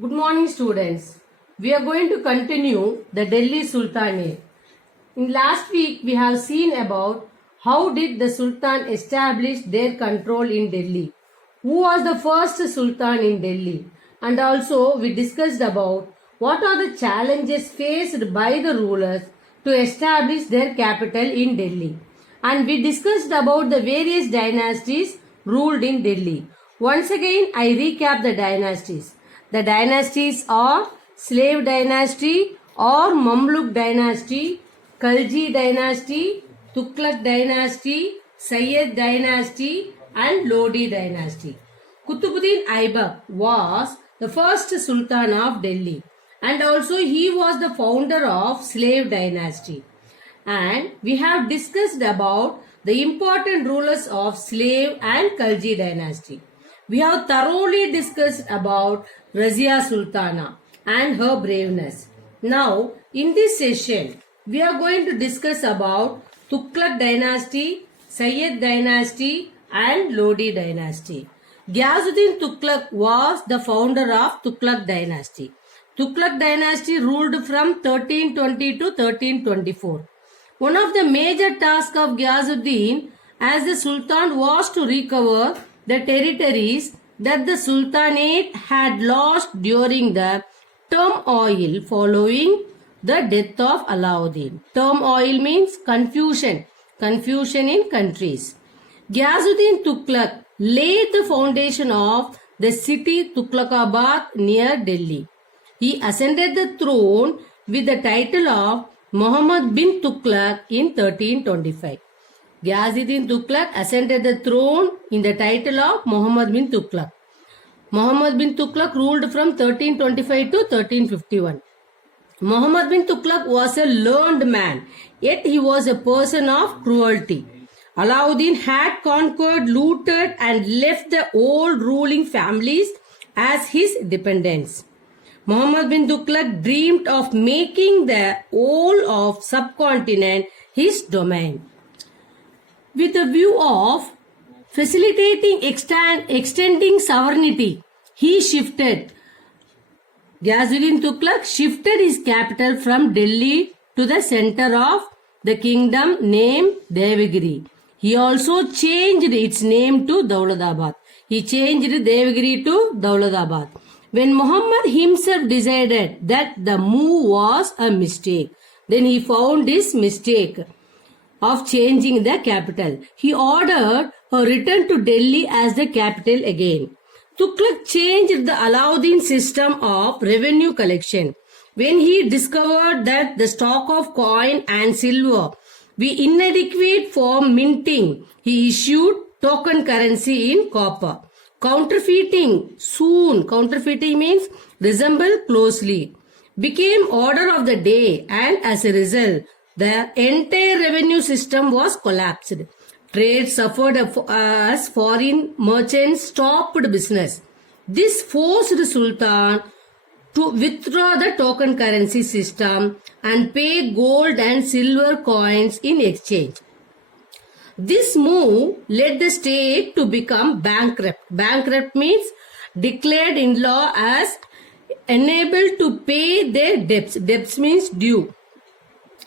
Good morning, students. We are going to continue the Delhi Sultanate. In last week, we have seen about how did the Sultan establish their control in Delhi. Who was the first Sultan in Delhi? And also, we discussed about what are the challenges faced by the rulers to establish their capital in Delhi. And we discussed about the various dynasties ruled in Delhi. Once again, I recap the dynasties. The dynasties are Slave Dynasty or Mamluk Dynasty, Khalji Dynasty, Tughlaq Dynasty, Sayyid Dynasty and Lodi Dynasty. Qutbuddin Aibak was the first Sultan of Delhi and also he was the founder of Slave Dynasty. And we have discussed about the important rulers of Slave and Khalji Dynasty. We have thoroughly discussed about Razia Sultana and her braveness. Now, in this session, we are going to discuss about Tughlaq Dynasty, Sayyid Dynasty and Lodi Dynasty. Ghiyasuddin Tughlaq was the founder of Tughlaq Dynasty. Tughlaq Dynasty ruled from 1320 to 1324. One of the major tasks of Ghiyasuddin as the Sultan was to recover the territories that the Sultanate had lost during the turmoil following the death of Alauddin. Turmoil means confusion in countries. Ghiyasuddin Tughlaq laid the foundation of the city Tughlaqabad near Delhi. He ascended the throne with the title of Muhammad bin Tughlaq in 1325. Ghiyasuddin Tughlaq ascended the throne in the title of Muhammad bin Tughlaq. Muhammad bin Tughlaq ruled from 1325 to 1351. Muhammad bin Tughlaq was a learned man, yet he was a person of cruelty. Alauddin had conquered, looted and left the old ruling families as his dependents. Muhammad bin Tughlaq dreamed of making the whole of subcontinent his domain. With a view of facilitating extending sovereignty, Ghiyasuddin Tughlaq shifted his capital from Delhi to the center of the kingdom named Devagiri. He also changed its name to Daulatabad. He changed Devagiri to Daulatabad. When Muhammad himself decided that the move was a mistake, then he found his mistake of changing the capital. He ordered a return to Delhi as the capital again. Tughlaq changed the Alauddin system of revenue collection. When he discovered that the stock of coin and silver were inadequate for minting, he issued token currency in copper. Counterfeiting means resemble closely, became order of the day, and as a result, the entire revenue system was collapsed. Trade suffered as foreign merchants stopped business. This forced the Sultan to withdraw the token currency system and pay gold and silver coins in exchange. This move led the state to become bankrupt. Bankrupt means declared in law as unable to pay their debts. Debts means due.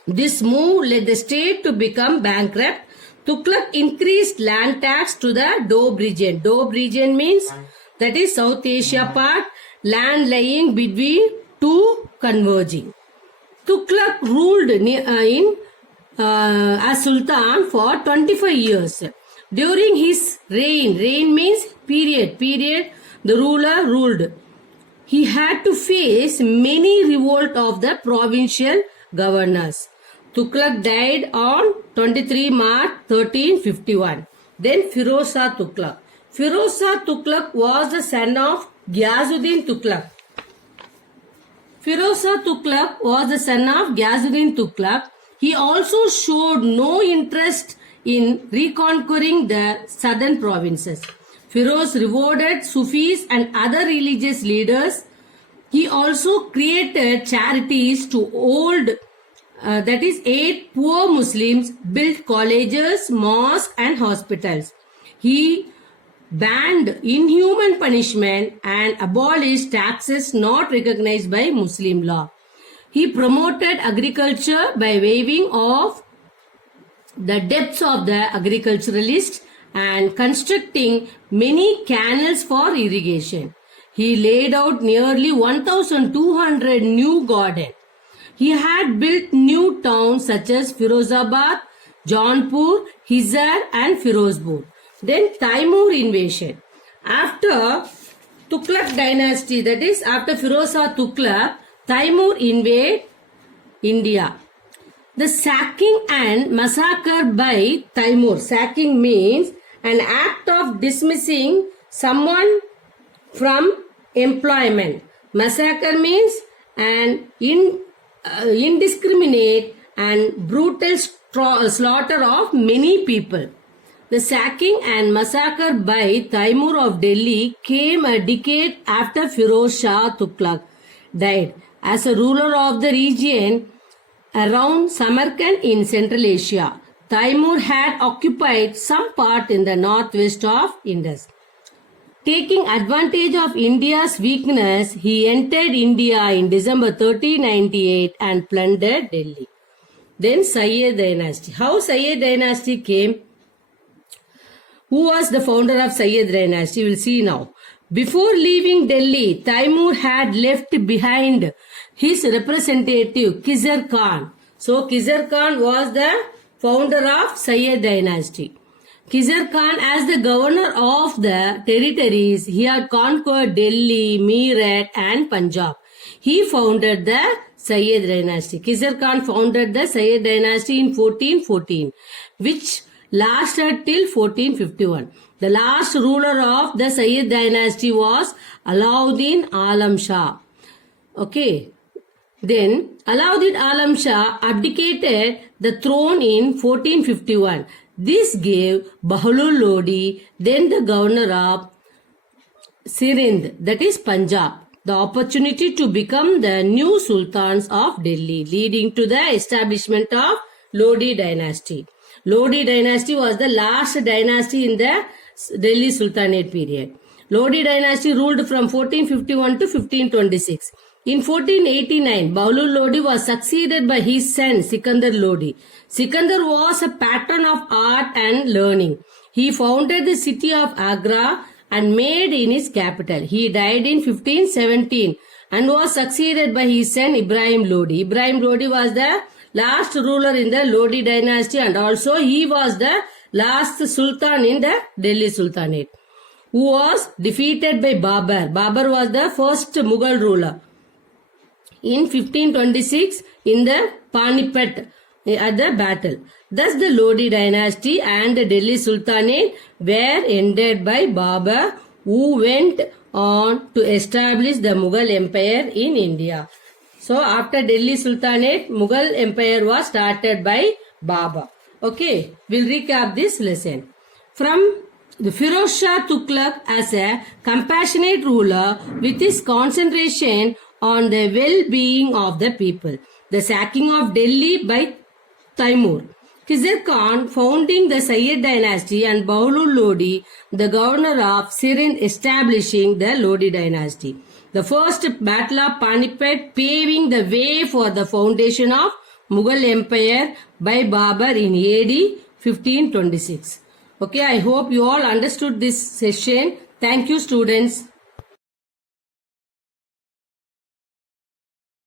This move led the state to become bankrupt. Tughlaq increased land tax to the Doab region. Doab region means that is South Asia part, land lying between two converging. Tughlaq ruled as Sultan for 25 years. During his reign means period, the ruler ruled. He had to face many revolt of the provincial governors. Tughlaq died on 23 March 1351. Then Firoz Shah Tughlaq. Firoz Shah Tughlaq was the son of Ghiyasuddin Tughlaq. Firoz Shah Tughlaq was the son of Ghiyasuddin Tughlaq. He also showed no interest in reconquering the southern provinces. Firoz rewarded Sufis and other religious leaders. He also created charities to aid poor Muslims, built colleges, mosques and hospitals. He banned inhuman punishment, and abolished taxes not recognized by Muslim law. He promoted agriculture by waiving off the debts of the agriculturalists and constructing many canals for irrigation. He laid out nearly 1,200 new gardens. He had built new towns such as Firozabad, Jaunpur, Hisar and Firozpur. Then Taimur invasion. After Tughlaq dynasty, that is after Firoz Shah Tughlaq, Taimur invade India. The sacking and massacre by Taimur. Sacking means an act of dismissing someone from employment. Massacre means an indiscriminate and brutal slaughter of many people. The sacking and massacre by Taimur of Delhi came a decade after Firoz Shah Tughlaq died. As a ruler of the region around Samarkand in Central Asia, Taimur had occupied some part in the northwest of Indus. Taking advantage of India's weakness, he entered India in December 1398 and plundered Delhi. Then Sayyid dynasty. How Sayyid dynasty came? Who was the founder of Sayyid dynasty? We'll see now. Before leaving Delhi, Taimur had left behind his representative Khizr Khan. So Khizr Khan was the founder of Sayyid dynasty. Khizr Khan, as the governor of the territories, he had conquered Delhi, Meerut and Punjab. He founded the Sayyid dynasty. Khizr Khan founded the Sayyid dynasty in 1414, which lasted till 1451. The last ruler of the Sayyid dynasty was Alauddin Alam Shah. Okay. Then Alauddin Alam Shah abdicated the throne in 1451. This gave Bahlul Lodi, then the governor of Sirhind, that is Punjab, the opportunity to become the new sultans of Delhi, leading to the establishment of Lodi dynasty. Lodi dynasty was the last dynasty in the Delhi Sultanate period. Lodi dynasty ruled from 1451 to 1526. In 1489, Bahlul Lodi was succeeded by his son Sikandar Lodi. Sikandar was a patron of art and learning. He founded the city of Agra and made it his capital. He died in 1517 and was succeeded by his son Ibrahim Lodi. Ibrahim Lodi was the last ruler in the Lodi dynasty and also he was the last sultan in the Delhi Sultanate, who was defeated by Babur. Babur was the first Mughal ruler. In 1526, in the Panipat at the battle. Thus the Lodi dynasty and the Delhi Sultanate were ended by Babur, who went on to establish the Mughal Empire in India. So after Delhi Sultanate, Mughal Empire was started by Babur. Okay, we'll recap this lesson. From the Firoz Shah Tughlaq as a compassionate ruler with his concentration on the well-being of the people. The sacking of Delhi by Taimur. Khizr Khan founding the Sayyid dynasty and Bahlul Lodi, the governor of Sirhind, establishing the Lodi dynasty. The first battle of Panipat paving the way for the foundation of Mughal Empire by Babur in AD 1526. Okay, I hope you all understood this session. Thank you, students.